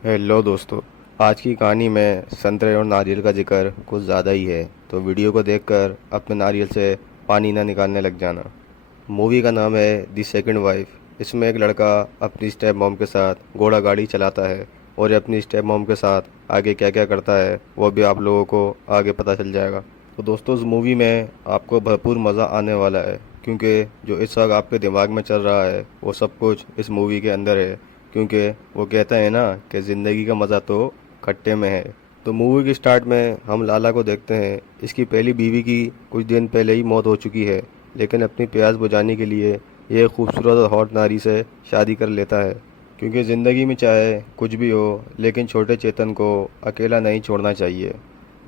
Hello दोस्तों। आज की कहानी में संतरे और नारियल का जिक्र कुछ ज़्यादा ही है, तो वीडियो को देखकर अपने नारियल से पानी ना निकालने लग जाना। मूवी का नाम है दी सेकंड वाइफ। इसमें एक लड़का अपनी स्टेप मॉम के साथ घोड़ा गाड़ी चलाता है, और ये अपनी स्टेप मॉम के साथ आगे क्या क्या करता है वो भी आप लोगों को आगे पता चल जाएगा। तो दोस्तों, इस मूवी में आपको भरपूर मज़ा आने वाला है, क्योंकि जो इस वक्त आपके दिमाग में चल रहा है वो सब कुछ इस मूवी के अंदर है। क्योंकि वो कहता है ना कि ज़िंदगी का मज़ा तो खट्टे में है। तो मूवी के स्टार्ट में हम लाला को देखते हैं। इसकी पहली बीवी की कुछ दिन पहले ही मौत हो चुकी है, लेकिन अपनी प्यास बुझाने के लिए ये खूबसूरत और हॉट नारी से शादी कर लेता है। क्योंकि ज़िंदगी में चाहे कुछ भी हो, लेकिन छोटे चेतन को अकेला नहीं छोड़ना चाहिए।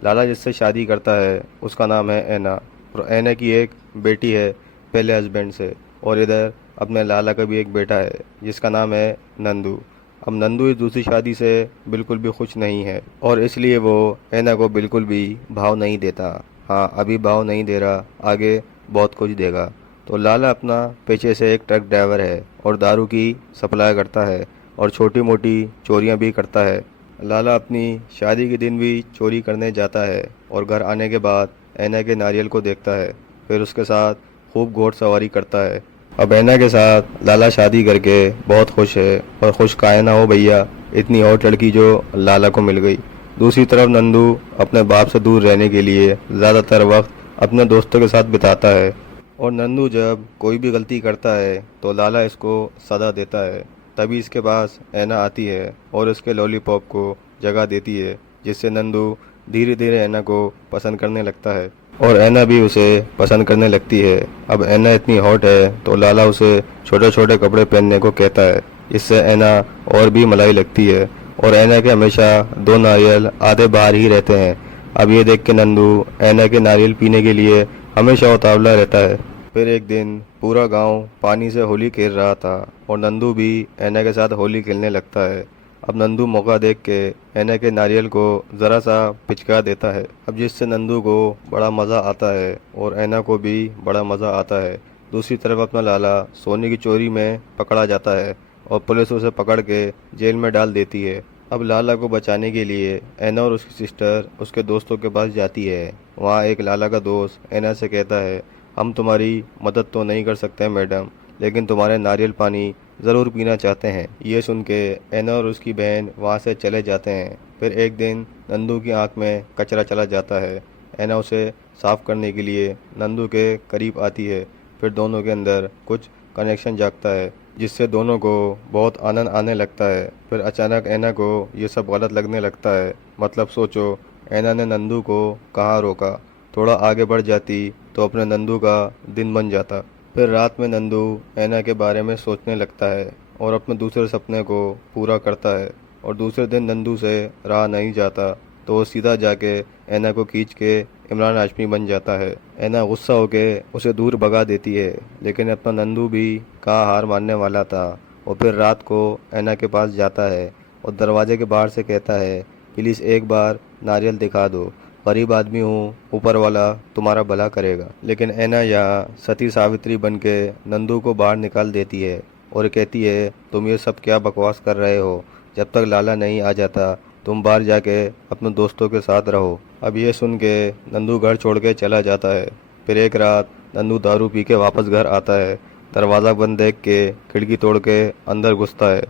लाला जिससे शादी करता है उसका नाम है ऐना, और ऐना की एक बेटी है पहले हस्बैंड से। और इधर अपने लाला का भी एक बेटा है जिसका नाम है नंदू। अब नंदू इस दूसरी शादी से बिल्कुल भी खुश नहीं है, और इसलिए वो ऐना को बिल्कुल भी भाव नहीं देता। हाँ, अभी भाव नहीं दे रहा, आगे बहुत कुछ देगा। तो लाला अपना पेशे से एक ट्रक ड्राइवर है और दारू की सप्लाई करता है, और छोटी मोटी चोरियां भी करता है। लाला अपनी शादी के दिन भी चोरी करने जाता है, और घर आने के बाद ऐना के नारियल को देखता है। फिर उसके साथ खूब घोड़सवारी करता है। अब ऐना के साथ लाला शादी करके बहुत खुश है, और खुश काहे ना हो भैया, इतनी हॉट लड़की जो लाला को मिल गई। दूसरी तरफ नंदू अपने बाप से दूर रहने के लिए ज़्यादातर वक्त अपने दोस्तों के साथ बिताता है। और नंदू जब कोई भी गलती करता है तो लाला इसको सजा देता है। तभी इसके पास ऐना आती है और उसके लॉलीपॉप को जगह देती है, जिससे नंदू धीरे धीरे ऐना को पसंद करने लगता है, और ऐना भी उसे पसंद करने लगती है। अब ऐना इतनी हॉट है तो लाला उसे छोटे छोटे कपड़े पहनने को कहता है, इससे ऐना और भी मलाई लगती है। और ऐना के हमेशा दो नारियल आधे बाहर ही रहते हैं। अब ये देख के नंदू ऐना के नारियल पीने के लिए हमेशा उतावला रहता है। फिर एक दिन पूरा गांव पानी से होली खेल रहा था, और नंदू भी ऐना के साथ होली खेलने लगता है। अब नंदू मौका देख के ऐना के नारियल को ज़रा सा पिचका देता है, अब जिससे नंदू को बड़ा मज़ा आता है और ऐना को भी बड़ा मज़ा आता है। दूसरी तरफ अपना लाला सोने की चोरी में पकड़ा जाता है, और पुलिस उसे पकड़ के जेल में डाल देती है। अब लाला को बचाने के लिए ऐना और उसकी सिस्टर उसके दोस्तों के पास जाती है। वहाँ एक लाला का दोस्त ऐना से कहता है, हम तुम्हारी मदद तो नहीं कर सकते मैडम, लेकिन तुम्हारे नारियल पानी ज़रूर पीना चाहते हैं। ये सुन के ऐना और उसकी बहन वहाँ से चले जाते हैं। फिर एक दिन नंदू की आंख में कचरा चला जाता है। ऐना उसे साफ करने के लिए नंदू के करीब आती है। फिर दोनों के अंदर कुछ कनेक्शन जागता है, जिससे दोनों को बहुत आनंद आने लगता है। फिर अचानक ऐना को ये सब गलत लगने लगता है। मतलब सोचो, ऐना ने नंदू को कहाँ रोका। थोड़ा आगे बढ़ जाती तो अपने नंदू का दिन बन जाता। फिर रात में नंदू ऐना के बारे में सोचने लगता है और अपने दूसरे सपने को पूरा करता है। और दूसरे दिन नंदू से रहा नहीं जाता, तो वो सीधा जाके ऐना को खींच के इमरान हाशमी बन जाता है। ऐना गुस्सा होके उसे दूर भगा देती है, लेकिन अपना नंदू भी कहाँ हार मानने वाला था। और फिर रात को ऐना के पास जाता है और दरवाजे के बाहर से कहता है, प्लीज़ एक बार नारियल दिखा दो, गरीब आदमी हूँ, ऊपर वाला तुम्हारा भला करेगा। लेकिन ऐना यहाँ सती सावित्री बन के नंदू को बाहर निकाल देती है और कहती है, तुम ये सब क्या बकवास कर रहे हो, जब तक लाला नहीं आ जाता तुम बाहर जाके अपने दोस्तों के साथ रहो। अब ये सुन के नंदू घर छोड़ के चला जाता है। फिर एक रात नंदू दारू पी के वापस घर आता है। दरवाज़ा बंद देख के खिड़की तोड़ के अंदर घुसता है।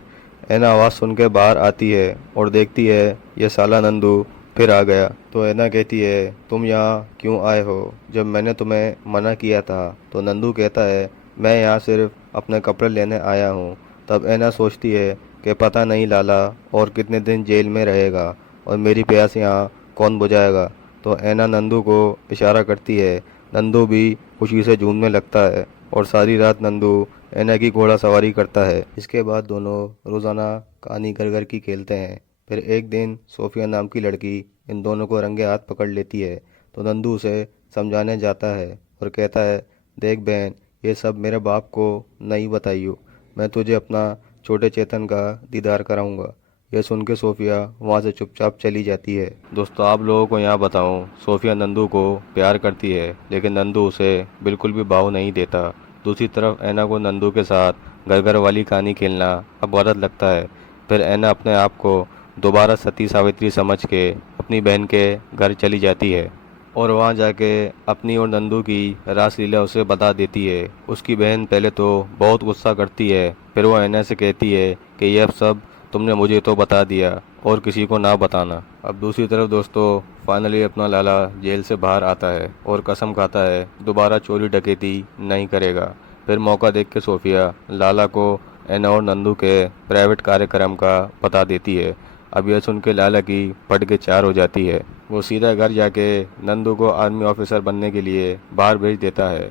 ऐना आवाज़ सुन के बाहर आती है और देखती है ये साला नंदू फिर आ गया। तो ऐना कहती है, तुम यहाँ क्यों आए हो, जब मैंने तुम्हें मना किया था। तो नंदू कहता है, मैं यहाँ सिर्फ अपने कपड़े लेने आया हूँ। तब ऐना सोचती है कि पता नहीं लाला और कितने दिन जेल में रहेगा, और मेरी प्यास यहाँ कौन बुझाएगा। तो ऐना नंदू को इशारा करती है। नंदू भी खुशी से झूमने लगता है, और सारी रात नंदू ऐना की घोड़ा सवारी करता है। इसके बाद दोनों रोज़ाना कहानी घर घर की खेलते हैं। फिर एक दिन सोफिया नाम की लड़की इन दोनों को रंगे हाथ पकड़ लेती है। तो नंदू उसे समझाने जाता है और कहता है, देख बहन, ये सब मेरे बाप को नहीं बताइयो, मैं तुझे अपना छोटे चेतन का दीदार कराऊंगा। यह सुन के सोफिया वहाँ से चुपचाप चली जाती है। दोस्तों, आप लोगों को यहाँ बताऊँ, सोफिया नंदू को प्यार करती है, लेकिन नंदू उसे बिल्कुल भी भाव नहीं देता। दूसरी तरफ ऐना को नंदू के साथ घर घर वाली कहानी खेलना अब गलत लगता है। फिर ऐना अपने आप को दोबारा सती सावित्री समझ के अपनी बहन के घर चली जाती है और वहाँ जाके अपनी और नंदू की रासलीला उसे बता देती है। उसकी बहन पहले तो बहुत गुस्सा करती है, फिर वो ऐना से कहती है कि यह सब तुमने मुझे तो बता दिया और किसी को ना बताना। अब दूसरी तरफ दोस्तों फाइनली अपना लाला जेल से बाहर आता है और कसम खाता है दोबारा चोरी डकैती नहीं करेगा। फिर मौका देख के सोफिया लाला को ऐना और नंदू के प्राइवेट कार्यक्रम का बता देती है। अब यह सुन के लाला की फट के चार हो जाती है। वो सीधा घर जाके नंदू को आर्मी ऑफिसर बनने के लिए बाहर भेज देता है।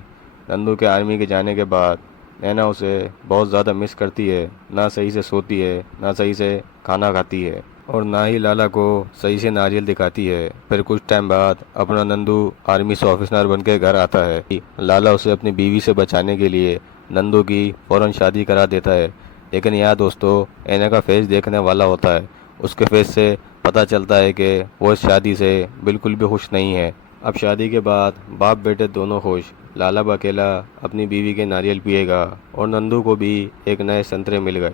नंदू के आर्मी के जाने के बाद नैना उसे बहुत ज़्यादा मिस करती है। ना सही से सोती है, ना सही से खाना खाती है और ना ही लाला को सही से नारियल दिखाती है। फिर कुछ टाइम बाद अपना नंदू आर्मी से ऑफिसर बन के घर आता है। लाला उसे अपनी बीवी से बचाने के लिए नंदू की फौरन शादी करा देता है। लेकिन यहाँ दोस्तों ऐना का फेस देखने वाला होता है। उसके फेस से पता चलता है कि वो इस शादी से बिल्कुल भी खुश नहीं है। अब शादी के बाद बाप बेटे दोनों खुश। लाला अकेला अपनी बीवी के नारियल पिएगा और नंदू को भी एक नए संतरे मिल गए।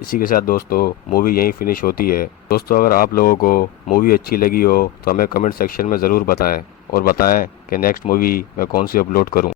इसी के साथ दोस्तों मूवी यहीं फिनिश होती है। दोस्तों अगर आप लोगों को मूवी अच्छी लगी हो तो हमें कमेंट सेक्शन में ज़रूर बताएं और बताएं कि नेक्स्ट मूवी मैं कौन सी अपलोड करूं।